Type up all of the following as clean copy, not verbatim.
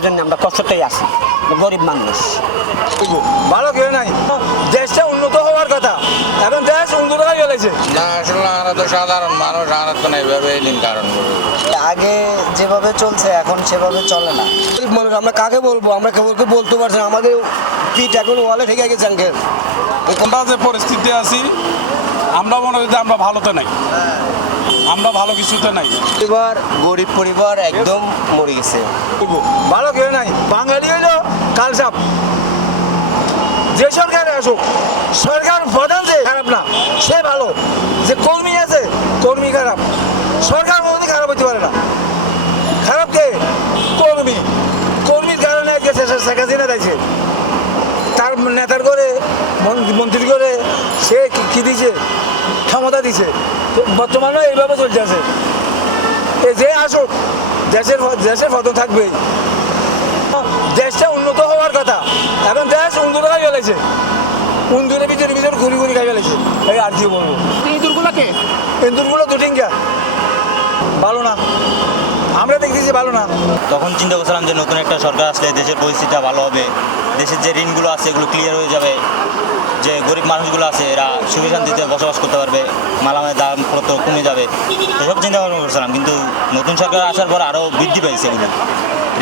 এজন্য আমরা কষ্টতেই আছি, গরিব মানুষ। ভালো কেউ নাই, দেশটা উন্নত হওয়ার কথা, এখন দেশ উন্নত হয়ে গেছে না। আসলে আমরা তো সাধারণ মানুষ, আমরা তো এইভাবে দিন কারণ আগে যেভাবে চলছে এখন সেভাবে চলে না। গরিব মানুষ আমরা কাকে বলবো, আমরা কেবলকে বলতে পারছি না, আমাদের পিঠ এখন ওয়ালে ঠেকে গেছে আঙ্কেল। আমরা যে পরিস্থিতি আছি, আমরা মনে করি যে আমরা ভালোতে নাই, আমরা ভালো কিছুতে নাই। পরিবার গরিব পরিবার একদম মরে গেছে। ভালো কেউ নাই, বাঙালি হইলো কালসাপ। যে সরকার আসুক, সরকার প্রধান যে খারাপ না সে ভালো, যে কর্মী আছে কর্মী খারাপ, সরকার কোনোদিন খারাপ হতে পারে না। খারাপ কে? কর্মী। কর্মীর কারণে আজকে শেখ হাসিনা দিয়েছে, তার নেতার করে মন্ত্রী করে সে কি দিছে, ক্ষমতা দিছে। বর্তমানে এইভাবে চলতে আছে। যে আসুক দেশের পতন থাকবেই। দেশটা উন্নত হওয়ার কথা, এখন দেশ উন্নত হয়ে গেছে, উন্নতের ভিতরে ঘুরি ঘুরি খাই গেছে। এই আর কি বলবো, ইন্দুরগুলো দুটিঙ্গা ভালো না, আমরা দেখতেছি ভালো না। তখন চিন্তা করছিলাম যে নতুন একটা সরকার আসলে দেশের পরিস্থিতিটা ভালো হবে, দেশের যে ঋণগুলো আছে এগুলো ক্লিয়ার হয়ে যাবে, যে গরিব মানুষগুলো আছে এরা সুখে শান্তিতে বসবাস করতে পারবে, মালামালের দাম কত কমে যাবে, এসব চিন্তা ভাবনা করছিলাম। কিন্তু নতুন সরকার আসার পর আরও বৃদ্ধি পেয়েছে, এগুলো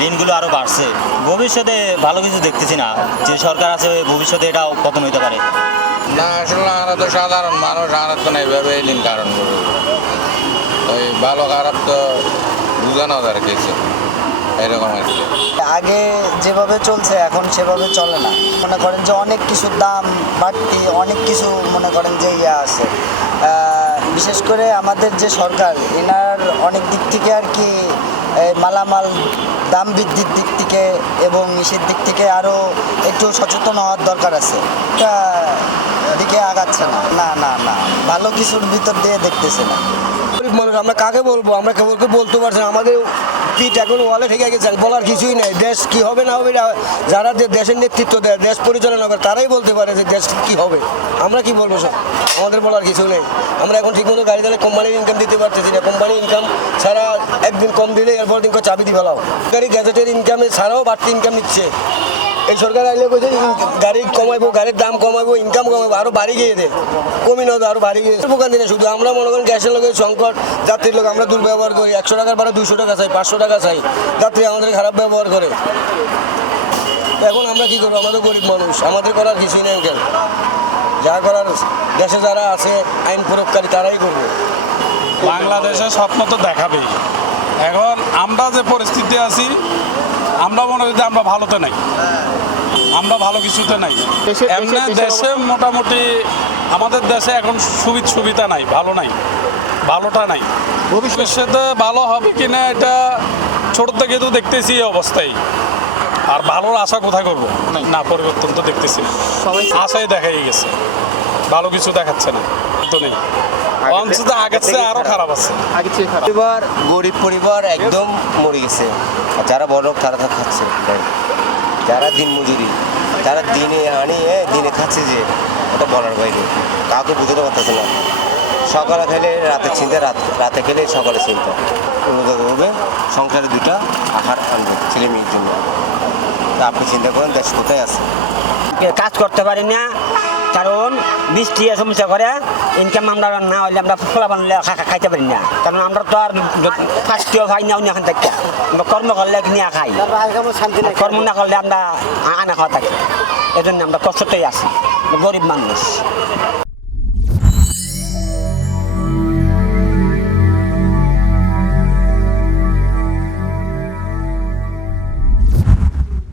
ঋণগুলো আরও বাড়ছে। ভবিষ্যতে ভালো কিছু দেখতেছি না, যে সরকার আছে ভবিষ্যতে এটাও পতন হইতে পারে। না। আসলে আমরা তো সাধারণ মানুষ, আমরা তো এইভাবে দিন কারণ ওই ভালো খারাপ তো বুঝানো দরকার এরকম আর কি। আগে যেভাবে চলছে এখন সেভাবে চলে না। মনে করেন যে অনেক কিছুর দাম বাড়তি, অনেক কিছু মনে করেন যে আছে। বিশেষ করে আমাদের যে সরকার, এনার অনেক দিক থেকে আর কি মালামাল দাম বৃদ্ধির দিক থেকে এবং ইসের দিক থেকে আরও একটু সচেতন হওয়ার দরকার আছে। এটা দিকে আগাচ্ছে না, না না না, ভালো কিছুর ভিতর দিয়ে দেখতেছে না। গরিব মানুষ আমরা কাকে বলবো, আমরা কেবলকে বলতে পারছি না, আমাদের পিঠ এখন ওয়ালে ঠেকে গেছে, বলার কিছুই নেই। দেশ কি হবে না হবে, যারা দেশের নেতৃত্ব দেয়, দেশ পরিচালনা করে, তারাই বলতে পারে যে দেশ কি হবে। আমরা কি বলবো, সব আমাদের বলার কিছু নেই। আমরা এখন ঠিকমতো গাড়ি চালে কোম্পানির ইনকাম দিতে পারতেছি না, কোম্পানির ইনকাম ছাড়া একদিন কম দিলে এরপর দিন চাবি দিয়ে ফেলাও। গাড়ি গ্যাজেটের ইনকামে ছাড়াও বাড়তি ইনকাম নিচ্ছে। এই সরকার আইলে বলছে গাড়ি কমাইবো, গাড়ির দাম কমাইবো, ইনকাম কমাইবো, আরও বাড়ি গিয়ে দেয়, কমি না আরও বাড়ি গিয়ে দোকান দিনে। শুধু আমরা মনে করেন গ্যাসের লোকের সংকট, যাত্রীর লোক আমরা দুর্ব্যবহার করি, 100 টাকার ভাড়া 200 টাকা চাই, 500 টাকা চাই, যাত্রী আমাদের খারাপ ব্যবহার করে। এখন আমরা কী করবো, আমাদের গরিব মানুষ, আমাদের করার কিছুই নেই। কেন যা করার দেশে যারা আছে আইন প্রয়োগকারী তারাই করবে। বাংলাদেশে স্বপ্ন তো দেখাবেই। এখন আমরা যে পরিস্থিতি আছি, আমরা মনে করি যে আমরা ভালোতে নাই, আমরা ভালো কিছুতে নাই। এমনি দেশে মোটামুটি আমাদের দেশে এখন সুবিধা নাই, ভালো নাই, ভালোটা নাই। ভবিষ্যতে ভালো হবে কিনা এটা ছোট থেকে তো দেখতেছি এই অবস্থায়। আর ভালোর আশা কোথায় করবো? না, পরিবর্তন তো দেখতেছি না, আশাই দেখাই গেছে, ভালো কিছু দেখাচ্ছে না তো নেই। অন্তত আগের চেয়ে আরো খারাপ আছে। পরিবার গরিব পরিবার একদম মরে গেছে। যারা বড় লোক তারা তো খাচ্ছে, যারা দিন মজুরি, যারা দিনে আনিয়ে দিনে খাচ্ছে, যে ওটা বলার বাইরে, কাউকে বুঝতে পারতেছে না। সকালে খেলে রাতে চিন্তা, রাতে খেলে সকালে চিন্তা, করবে সংসারে 2টা আহার আনবে ছেলে মেয়ের জন্য। তা আপনি চিন্তা করেন দেশ কোথায় আছে। কাজ করতে পারি না, কারণ বৃষ্টি সমস্যা করে, ইনকাম আমরা না হলে আমরা ফলা বানলে খাইতে পারি না। কারণ আমরা তো আর কাজটিও খাই না, অন্য এখান থেকে আমরা কর্ম করলে নিয়ে খাই, কর্ম না করলে আমরা আনা খাওয়া থাকি। এই জন্য আমরা কষ্টতেই আছি, গরিব মানুষ।